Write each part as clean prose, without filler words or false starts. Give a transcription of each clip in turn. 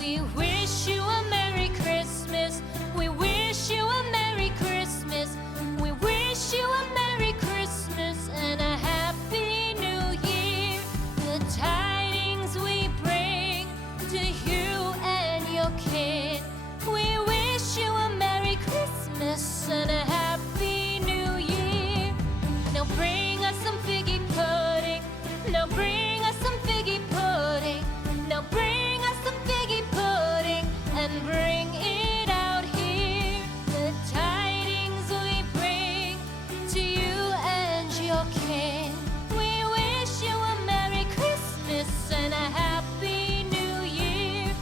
We wish you a Merry Christmas. We wish you a Merry Christmas. We wish you a Merry Christmas and a Happy New Year. The tidings we bring to you and your kin. We wish you a Merry Christmas and a Happy New Year. Now bring us some figgy pudding. Now bring us some figgy pudding. Now bring us some figgy pudding and bring it out here. The tidings we bring to you and your kin. We wish you a Merry Christmas and a Happy New Year.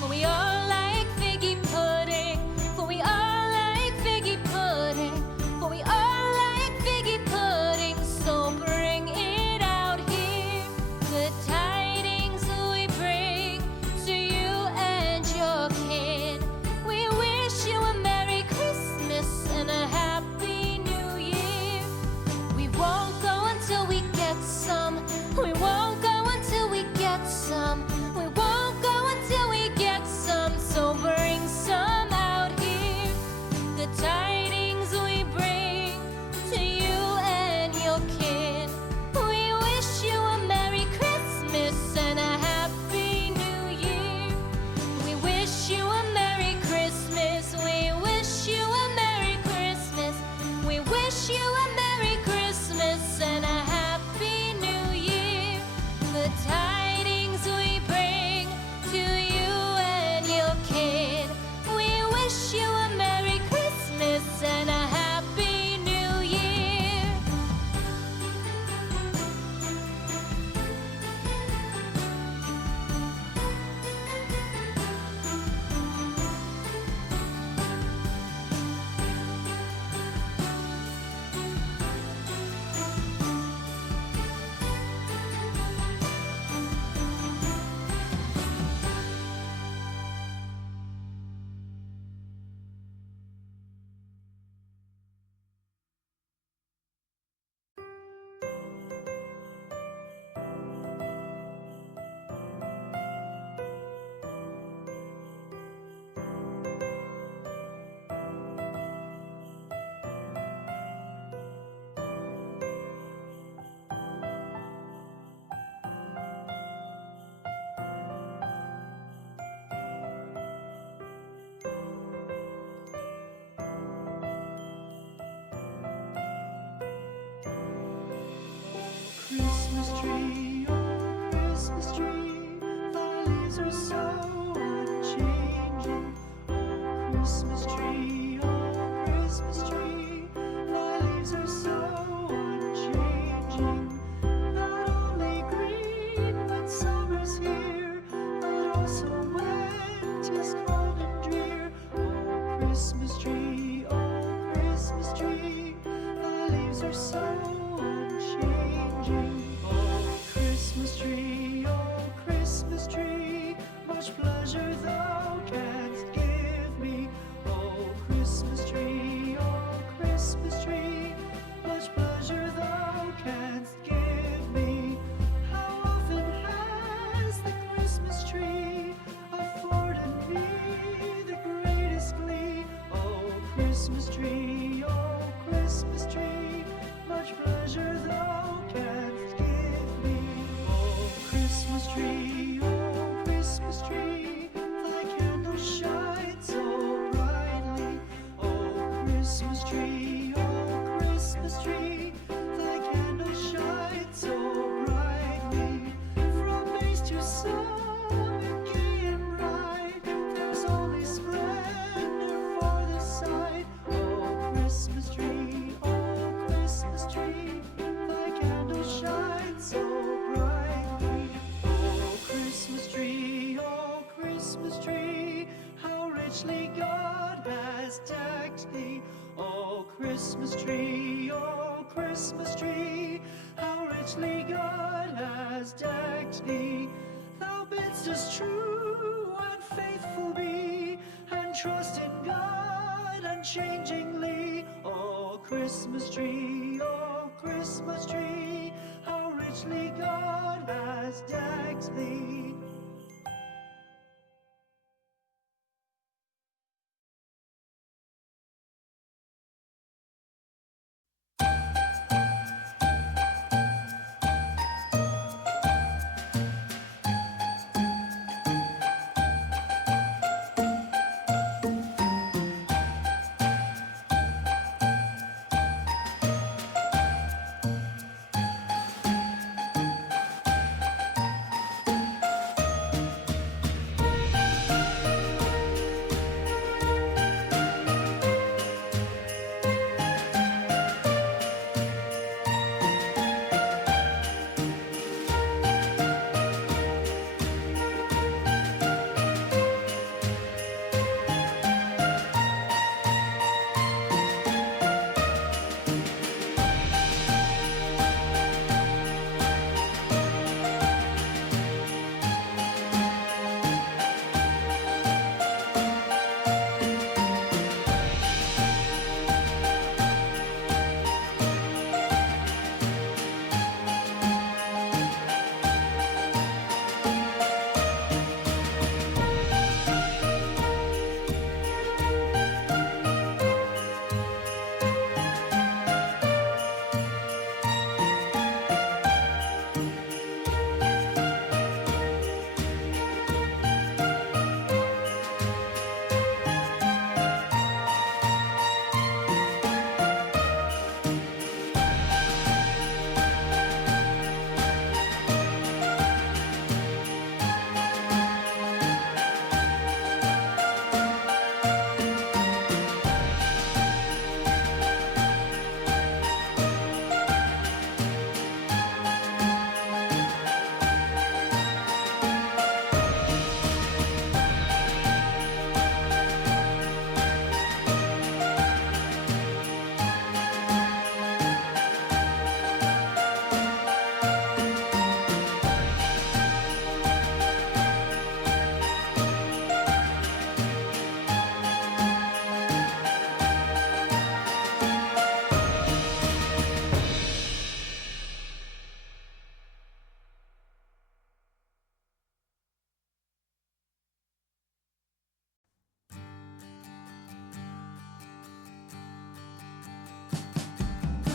For we all like figgy pudding. For we all like figgy pudding. For we all like figgy pudding. So bring it out here. The tidings we bring to you and your kin. We wish you a Merry Christmas and a Happy New Year. We won't go until we get some. We won't go until we get some. We won't go until we get some. So bring some out here. The tidings we bring to you and your kin. We wish you a Merry Christmas and a Happy New Year. We wish you a Merry Christmas. We wish you a Merry Christmas. We wish you a Merry Christmas and a Happy New Year. The tidings we bring to you and your kin. We wish you a Merry Christmas and a Happy New Year. Christmas tree, oh Christmas tree, thy leaves are so unchanging. Oh Christmas tree, thy leaves are so unchanging. Not only green when summer's here, but also when 'tis cold and drear. Oh Christmas tree, thy leaves are so unchanging. Oh Christmas tree, much pleasure thou canst give me. Oh Christmas tree, much pleasure thou canst give me. How often has the Christmas tree afforded me the greatest glee? Oh Christmas tree, much pleasure thou canst give me. Oh Christmas tree, thy candles shine so brightly. Oh Christmas tree, thy candles shine so brightly. From base to summit, gay and bright, there's only splendor for the sight. Oh Christmas tree, thy candles shine so brightly. Oh Christmas tree, how richly God has decked thee. Oh Christmas tree, how richly God has decked thee. Thou bidst us true and faithful be, and trust in God unchangingly. Oh Christmas tree, how richly. richly God has decked thee.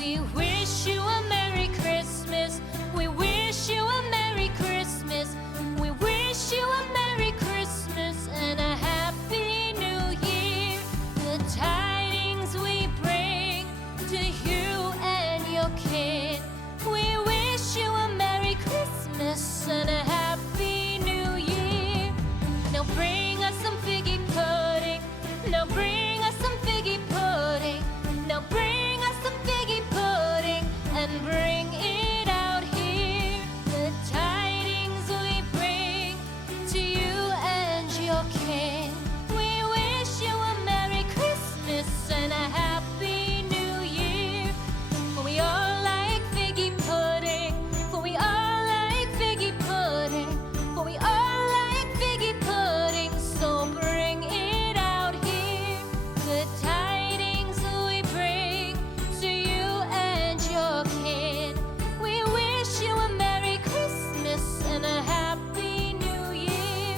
We wish you a Merry Christmas. We wish you a Merry Christmas. We wish you a Merry Christmas and a Happy New Year. The tidings we bring to you and your kin. We wish you a Merry Christmas and a Happy New Year. Now bring us some figgy pudding. Now bring us some figgy pudding. Now bring us some figgy pudding and bring it out here. The tidings we bring to you and your kin. We wish you a Merry Christmas and a Happy New Year. For we all like figgy pudding. For we all like figgy pudding. For we all like figgy pudding. So bring it out here. The tidings we bring to you and your kin. We wish you a Merry Christmas and a Happy New Year.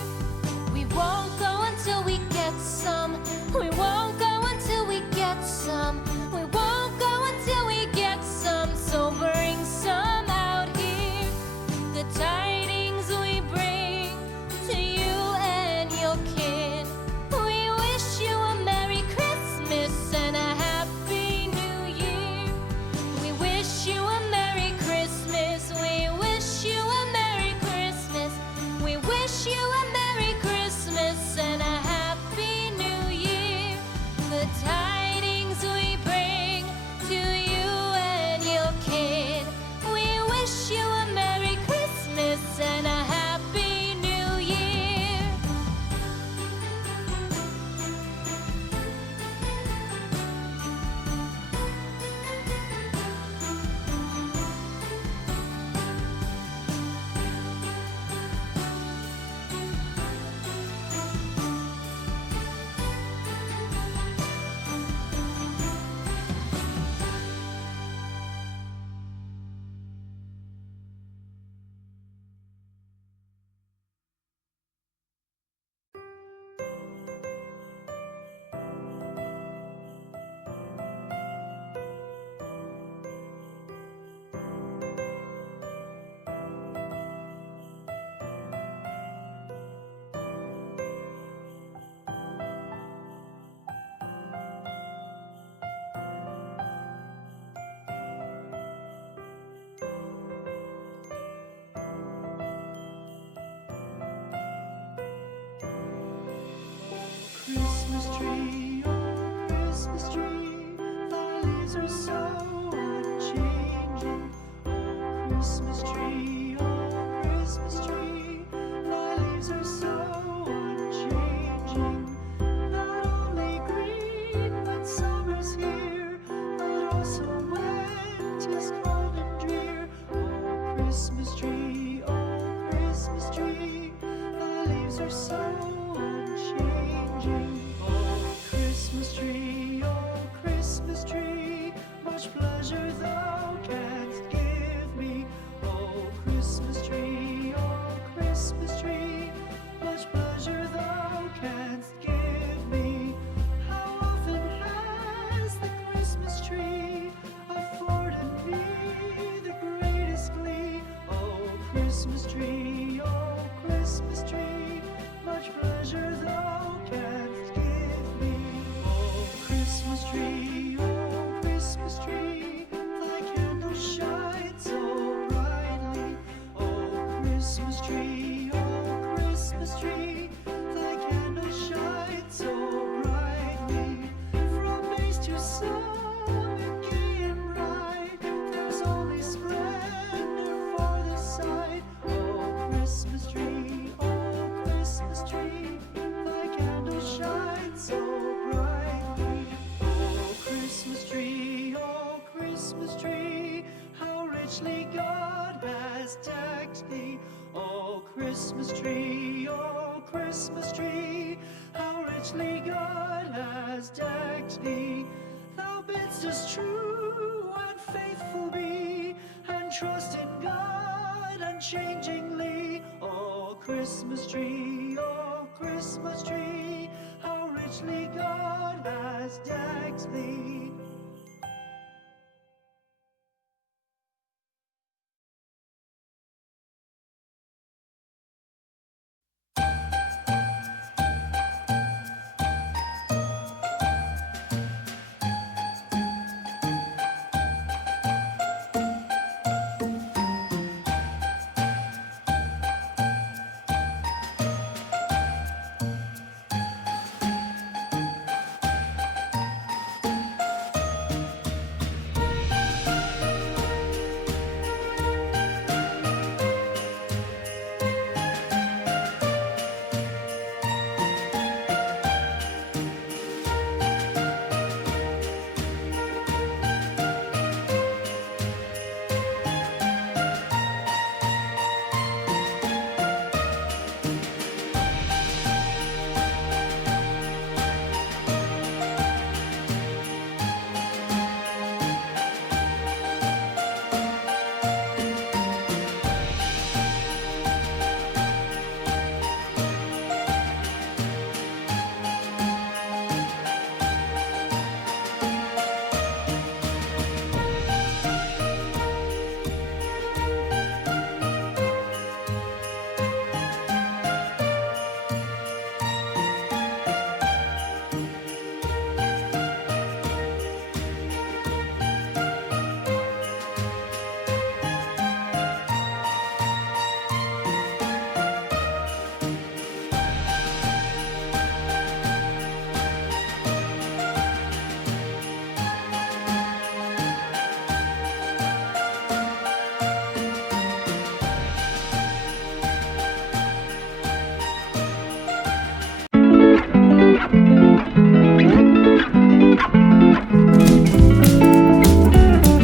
We won't go until we get some. We won't go until we get some. We won't go until we get some. So bring some out here. The tidings we bring to you and your kin. We wish you a Merry Christmas and a Happy New Year. We wish you a Merry Christmas. We wish you a Merry Christmas. We wish you a Merry Christmas and a Happy New Year. The tidings we bring to you and your kin. We wish you a Merry Christmas and a Happy New Year. Christmas tree, oh Christmas tree, thy leaves are so unchanging. Oh Christmas tree, thy leaves are so unchanging. Not only green when summer's here, but also when 'tis cold and drear. Oh Christmas tree, thy leaves are so unchanging. Oh Christmas tree, much pleasure thou canst give me. Oh Christmas tree, much pleasure thou canst give me. How often has the Christmas tree afforded me the greatest glee? Oh Christmas tree, much pleasure thou canst give me. Oh Christmas tree, thy candle shines so brightly. Oh Christmas tree, thy candle shines so brightly. From base to summit, gay and bright, there's only splendor for the sight. Oh Christmas tree, thy candle shines so brightly. Oh Christmas tree, how richly God has decked thee. Oh Christmas tree, how richly God has decked thee. Thou bidst us true and faithful be, and trust in God unchangingly. Oh Christmas tree, how richly God has decked thee.